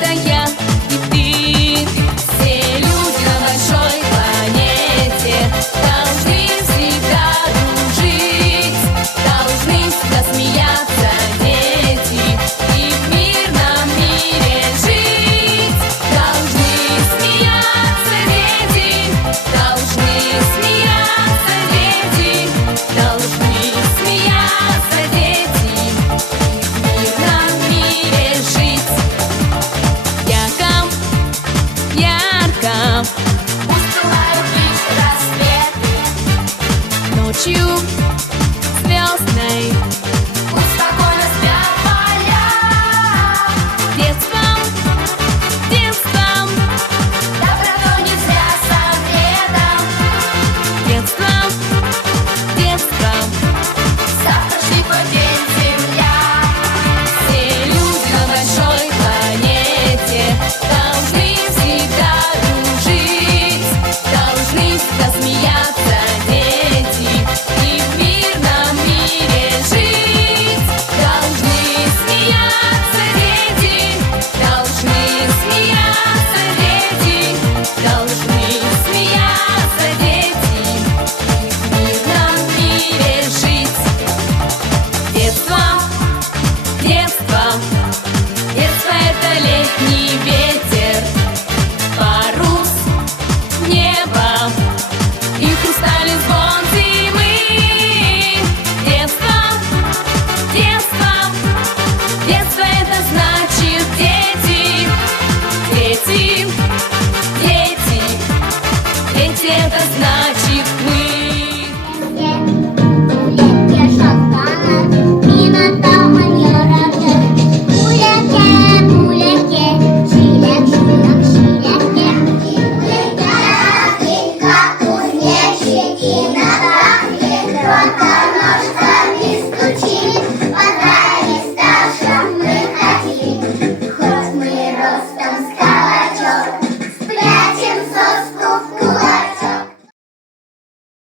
это я и ты. Все люди на большой планете должны всегда дружить, должны всегда смеяться дети и в мирном мире жить. Должны смеяться дети, должны смеяться дети, должны смеяться дети и в мирном мире жить. Ярко устилают лишь рассветы, ночью